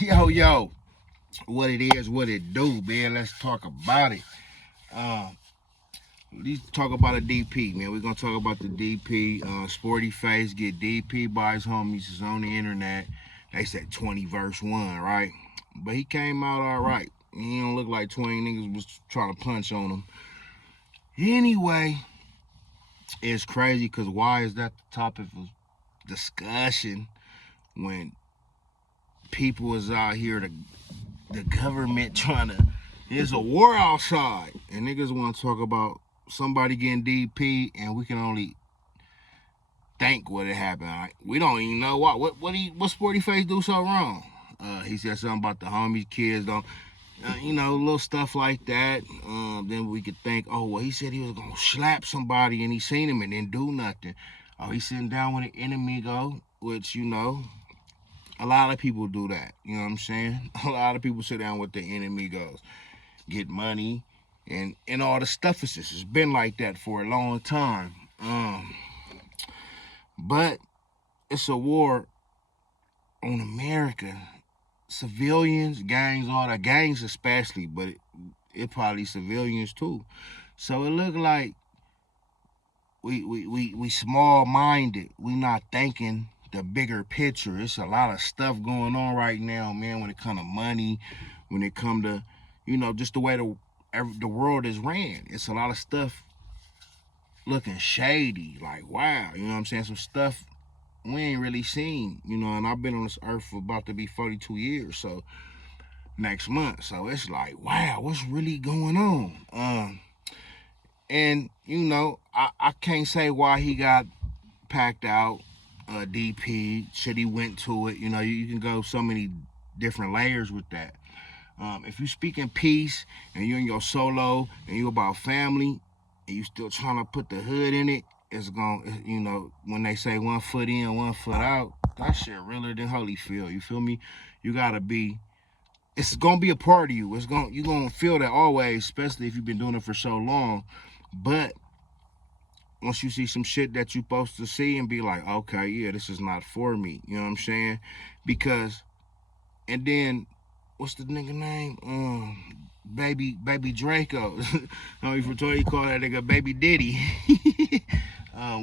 Yo, what it is, what it do, man. Let's talk about it. Um, let's talk about a DP, man. We're gonna talk about the DP. Sporty face get DP by his homies. It's on the internet. They said 20 verse 1, right? But he came out all right. He don't look like 20 niggas was trying to punch on him. Anyway, it's crazy because why is that the topic of discussion when people is out here, the government trying to, there's a war outside, and niggas want to talk about somebody getting DP, and we can only think what it happened. Right? We don't even know why. What Sporty Face do so wrong? He said something about the homies, kids don't, little stuff like that. Then we could think, oh well, he said he was gonna slap somebody, and he seen him and didn't do nothing. Oh, he's sitting down with an enemigo, which a lot of people do that. You know what I'm saying? A lot of people sit down with their enemigos, get money, and all the stuff. It's been like that for a long time. But it's a war on America. Civilians, gangs, all the gangs especially, but it probably civilians too. So it look like we small minded. We not thinking the bigger picture. It's a lot of stuff going on right now, man. When it come to money, when it come to, just the way the world is ran. It's a lot of stuff looking shady. Like wow, you know what I'm saying? Some stuff we ain't really seen, And I've been on this earth for about to be 42 years, so next month. So it's like wow, what's really going on? And I can't say why he got packed out. DP, shit, he went to it. You can go so many different layers with that. If you speak in peace and you're in your solo and you about family and you still trying to put the hood in it, it's going, when they say 1 foot in, 1 foot out, that shit realer than Holyfield. You feel me? You gotta be. It's gonna be a part of you. You're gonna feel that always, especially if you've been doing it for so long. But once you see some shit that you're supposed to see and be like, okay, yeah, this is not for me. You know what I'm saying? Because, and then, what's the nigga name? Baby Draco. I mean, for he call that nigga Baby Diddy.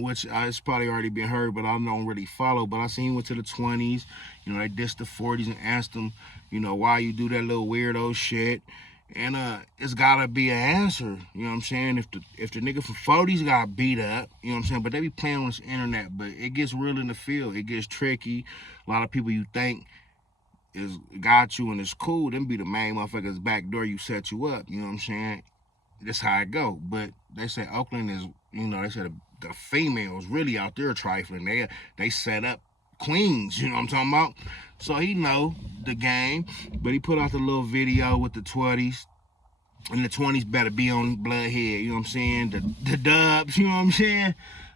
Which it's probably already been heard, but I don't really follow. But I seen he went to the 20s. They dissed the 40s and asked him, why you do that little weirdo shit. And it's gotta be an answer, you know what I'm saying? If the nigga from 40s got beat up, you know what I'm saying? But they be playing on this internet, but it gets real in the field. It gets tricky. A lot of people you think is got you and it's cool, them be the main motherfuckers back door you set you up, you know what I'm saying? That's how it go. But they say Oakland is, they said the females really out there trifling. They set up queens, you know what I'm talking about? So he know the game, but he put out the little video with the 20s. And the 20s better be on Bloodhead, you know what I'm saying? The dubs, you know what I'm saying?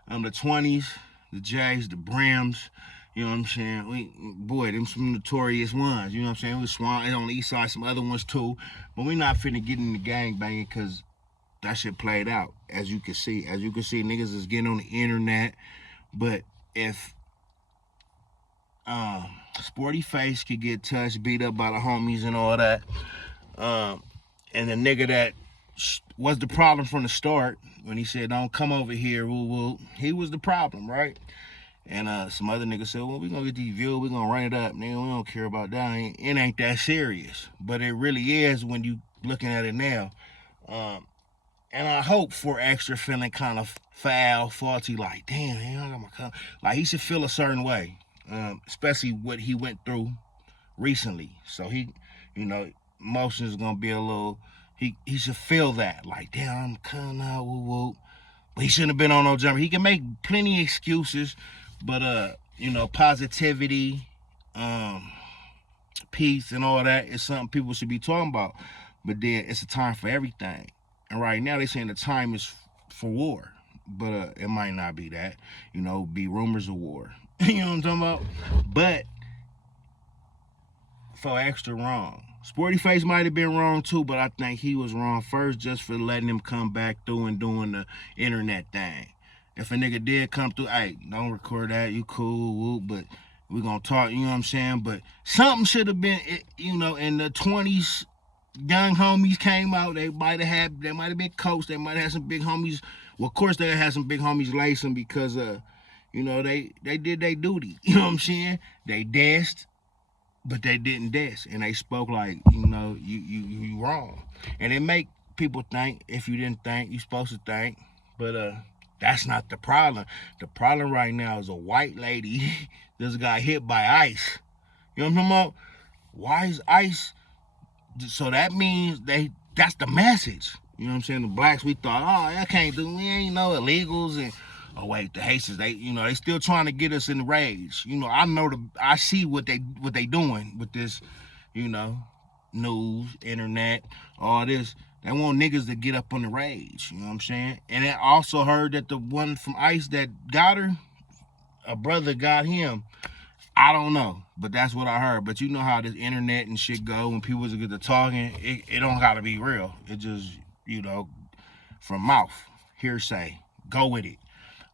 The 20s, the J's, the Brims, you know what I'm saying? Them some notorious ones, you know what I'm saying? We Swan on the east side, some other ones too. But we not finna get in the gang banging because that shit played out, as you can see. As you can see, niggas is getting on the internet. But if Sporty Face could get touched, beat up by the homies and all that, and the nigga that was the problem from the start when he said don't come over here, he was the problem, right? And some other nigga said, well, we gonna get these views, we gonna run it up, nigga, we don't care about that. It ain't that serious, but it really is when you looking at it now. And I hope for extra feeling kind of foul, faulty, like damn, I got my car. Like he should feel a certain way, especially what he went through recently. So he, emotions gonna be a little. He should feel that, like damn, I'm coming out, woo. But he shouldn't have been on no jumper. He can make plenty of excuses, but positivity, peace, and all that is something people should be talking about. But then it's a time for everything, and right now they saying the time is for war, but it might not be that. Be rumors of war. You know what I'm talking about? But for extra wrong. Sporty Face might have been wrong too, but I think he was wrong first just for letting him come back through and doing the internet thing. If a nigga did come through, hey, don't record that, you cool, but We're gonna talk, you know what I'm saying? But something should have been, you know, in the 20s, young homies came out. They might have been coached. They might have had some big homies. Well, of course, they had some big homies lacing because, you know, they did their duty. You know what I'm saying? They dissed, but they didn't diss, and they spoke like, you know, you wrong, and it make people think. If you didn't think, you supposed to think, but that's not the problem. The problem right now is a white lady just got hit by ICE. You know what I'm talking about? Why is ICE? So that means that's the message. You know what I'm saying? The blacks, we thought, oh, I can't do, we ain't no illegals. And oh wait, the Haitians, they still trying to get us in the rage. You know, I see what they doing with this, you know, news, internet, all this. They want niggas to get up on the rage. You know what I'm saying? And I also heard that the one from ICE that got her, a brother got him. I don't know, but that's what I heard. But you know how this internet and shit go when people just get to talking. It don't gotta be real. It just, you know, from mouth, hearsay. Go with it.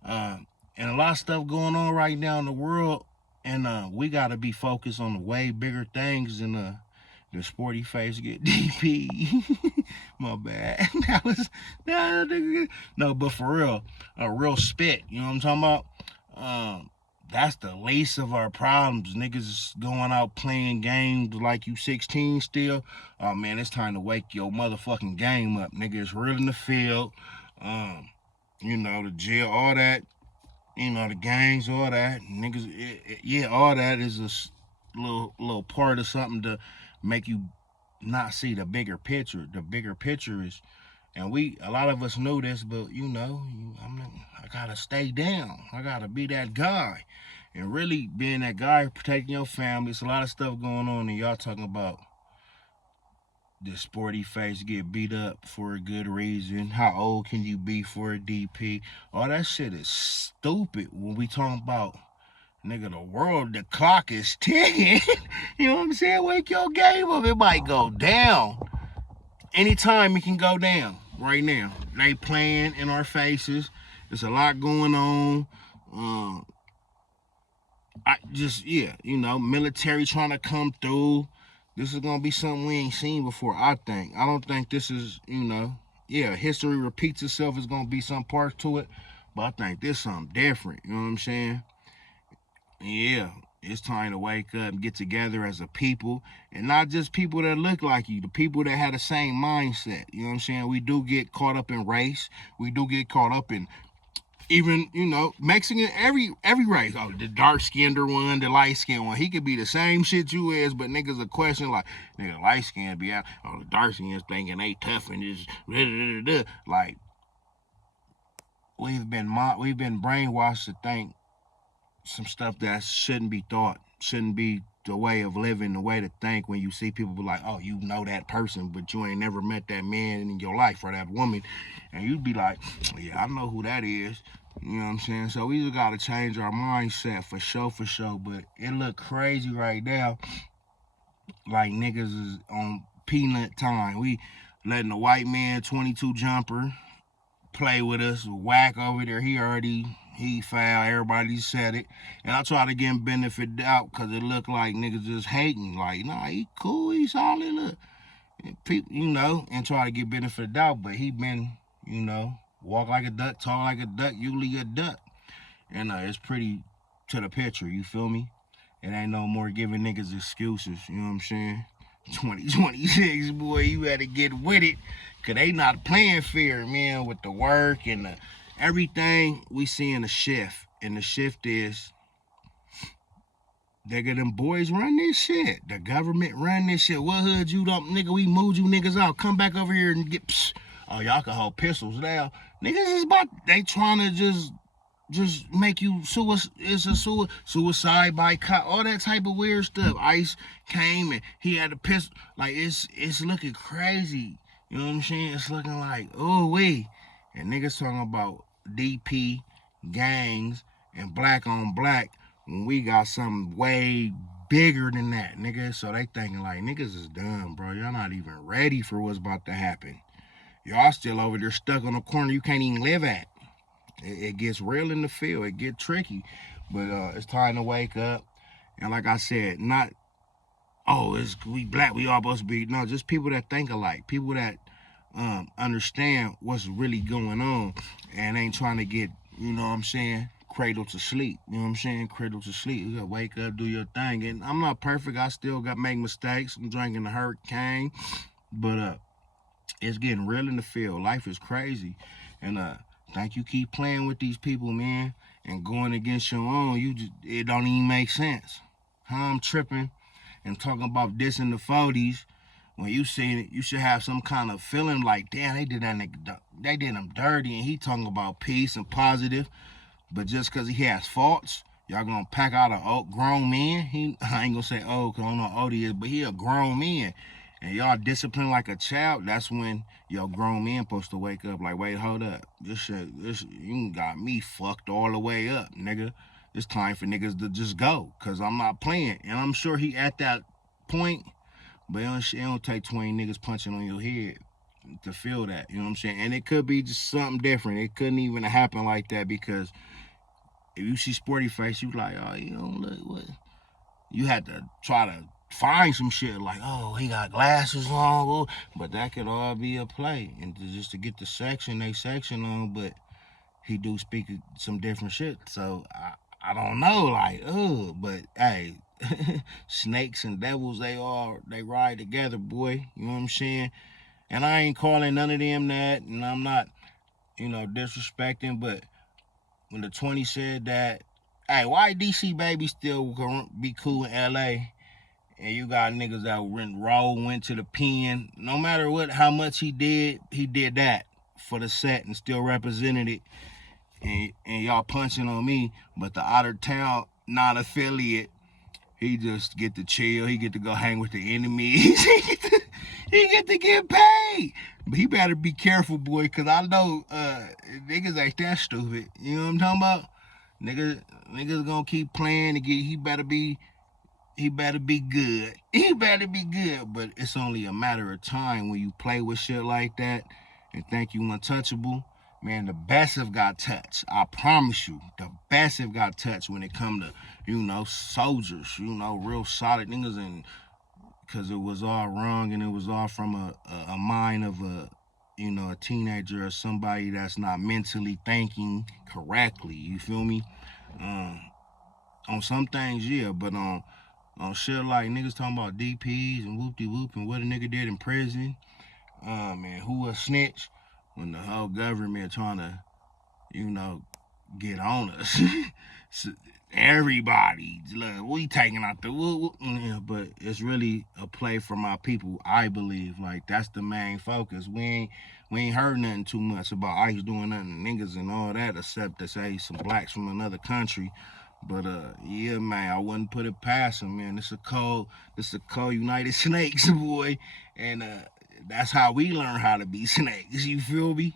And a lot of stuff going on right now in the world, and we gotta be focused on the way bigger things than the sporty face get DP. My bad. That was no, but for real, a real spit. You know what I'm talking about? That's the least of our problems. Niggas going out playing games like you 16 still. Oh man, it's time to wake your motherfucking game up. Nigga, it's real in the field. You know, the jail, all that. You know, the gangs, all that. Niggas, yeah, all that is a little part of something to make you not see the bigger picture. The bigger picture is, and a lot of us know this, but you know, I gotta stay down. I gotta be that guy. And really being that guy, protecting your family. It's a lot of stuff going on, and y'all talking about the sporty face get beat up for a good reason. How old can you be for a DP? All that shit is stupid when we talking about, nigga, the world, the clock is ticking. You know what I'm saying? Wake your game up. It might go down. Anytime it can go down right now. They playing in our faces. There's a lot going on. Military trying to come through. This is gonna be something we ain't seen before, I think. I don't think this is, history repeats itself. It's gonna be some parts to it, but I think this is something different. You know what I'm saying? Yeah, it's time to wake up and get together as a people, and not just people that look like you, the people that had the same mindset. You know what I'm saying? We do get caught up in race. We do get caught up in even, Mexican, every race. Oh, the dark-skinned one, the light-skinned one. He could be the same shit you is, but niggas a question like, nigga, light-skinned be out. Oh, the dark-skinned thinking they tough and just like, we've been brainwashed to think some stuff that shouldn't be thought, shouldn't be the way of living, the way to think. When you see people be like, oh, you know that person, but you ain't never met that man in your life or that woman, and you'd be like, yeah, I know who that is. You know what I'm saying? So we just gotta change our mindset for sure. But it look crazy right now, like niggas is on peanut time. We letting the white man 22 jumper play with us, whack over there. He foul. Everybody said it, and I try to give him benefit of doubt because it looked like niggas just hating. Like, nah, he cool, he solid. Look, and people, and try to get benefit of doubt. But he been, walk like a duck, talk like a duck, usually a duck, and it's pretty to the picture. You feel me? It ain't no more giving niggas excuses. You know what I'm saying? 2026, boy, you had to get with it, cause they not playing fair, man, with the work and the everything. We seeing a shift, and the shift is, nigga, them boys run this shit. The government run this shit. What hood you don't, nigga? We moved you niggas out. Come back over here and get. Psh. Oh, y'all can hold pistols now. Niggas is about. They trying to just make you suicide by cop, all that type of weird stuff. ICE came and he had a pistol. Like, it's looking crazy. You know what I'm saying? It's looking like, oh wait. And niggas talking about DP, gangs, and black on black when we got something way bigger than that, nigga. So they thinking like, niggas is done, bro. Y'all not even ready for what's about to happen. Y'all still over there stuck on a corner you can't even live at. It gets real in the field. It get tricky. But it's time to wake up. And like I said, not, oh, it's we black, we all supposed to be. No, just people that think alike, people that understand what's really going on and ain't trying to get, you know what I'm saying, cradle to sleep. You know what I'm saying? Cradle to sleep. You gotta wake up, do your thing. And I'm not perfect. I still got make mistakes. I'm drinking the hurricane. But it's getting real in the field. Life is crazy. And think you keep playing with these people, man, and going against your own, it don't even make sense. How I'm tripping and talking about this in the 40s. When you seen it, you should have some kind of feeling like, damn, they did that nigga, they did him dirty, and he talking about peace and positive. But just because he has faults, y'all gonna pack out a grown man. I ain't gonna say old, cause I don't know how old he is, but he a grown man. And y'all discipline like a child. That's when y'all grown men supposed to wake up. Like, wait, hold up, this shit, you got me fucked all the way up, nigga. It's time for niggas to just go, cause I'm not playing. And I'm sure he at that point, but it don't take 20 niggas punching on your head to feel that. You know what I'm saying? And it could be just something different. It couldn't even happen like that, because if you see Sporty Face, you like, oh, you know, look what. You had to try to find some shit like, oh, he got glasses on, but that could all be a play, and just to get the section on. But he do speak some different shit, so I don't know, like, but hey, snakes and devils, they ride together, boy. You know what I'm saying? And I ain't calling none of them that, and I'm not, disrespecting, but when the 20 said that, hey, why DC Baby still gonna be cool in LA, and you got niggas that went to the pen. No matter how much he did that for the set and still represented it. And y'all punching on me, but the out of town not affiliate, he just get to chill. He get to go hang with the enemies. he get to get paid. But he better be careful, boy, because I know niggas ain't that stupid. You know what I'm talking about? Niggas gonna keep playing. He better be good. He better be good. But it's only a matter of time when you play with shit like that and think you untouchable. Man, the best have got touched. I promise you, the best have got touched when it come to, soldiers, real solid niggas, and because it was all wrong and it was all from a mind of a teenager or somebody that's not mentally thinking correctly. You feel me? On some things, yeah, but on shit like niggas talking about DPs and whoop-de-whoop and what a nigga did in prison, man, who a snitch when the whole government trying to, get on us. So everybody, look, we taking out the whoop, yeah, but it's really a play for my people, I believe. Like, that's the main focus. We ain't heard nothing too much about ICE doing nothing to niggas and all that, except to say some blacks from another country. But yeah, man, I wouldn't put it past him, man. This a cold United Snakes, boy, and that's how we learn how to be snakes. You feel me?